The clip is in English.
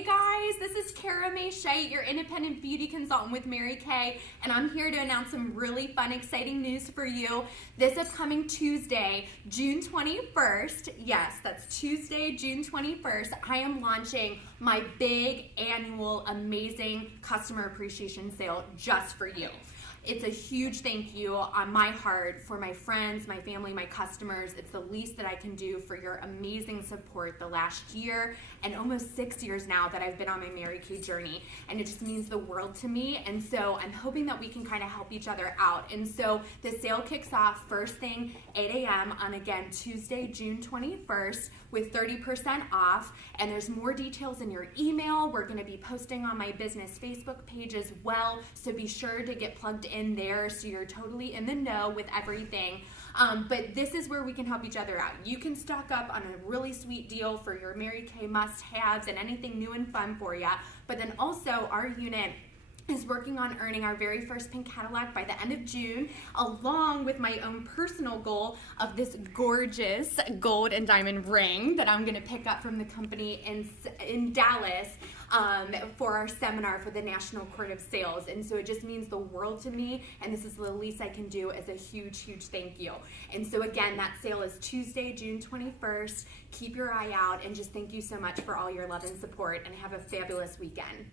Hey guys, this is Kara Mae Shea, your independent beauty consultant with Mary Kay, and I'm here to announce some really fun, exciting news for you. This upcoming Tuesday, June 21st, yes, that's Tuesday, June 21st, I am launching my big annual amazing customer appreciation sale just for you. It's a huge thank you on my heart for my friends, my family, my customers. It's the least that I can do for your amazing support the last year and almost 6 years now that I've been on my Mary Kay journey. And it just means the world to me. And so I'm hoping that we can kind of help each other out. And so the sale kicks off first thing 8 a.m. on, again, Tuesday, June 21st with 30% off. And there's more details in your email. We're going to be posting on my business Facebook page as well. So be sure to get plugged in there so you're totally in the know with everything. But this is where we can help each other out. You can stock up on a really sweet deal for your Mary Kay must-haves and anything new and fun for you. But then also our unit is working on earning our very first pink Cadillac by the end of June, along with my own personal goal of this gorgeous gold and diamond ring that I'm gonna pick up from the company in Dallas for our seminar for the National Court of Sales. And so it just means the world to me, and this is the least I can do as a huge, huge thank you. And so again, that sale is Tuesday, June 21st. Keep your eye out, and just thank you so much for all your love and support, and have a fabulous weekend.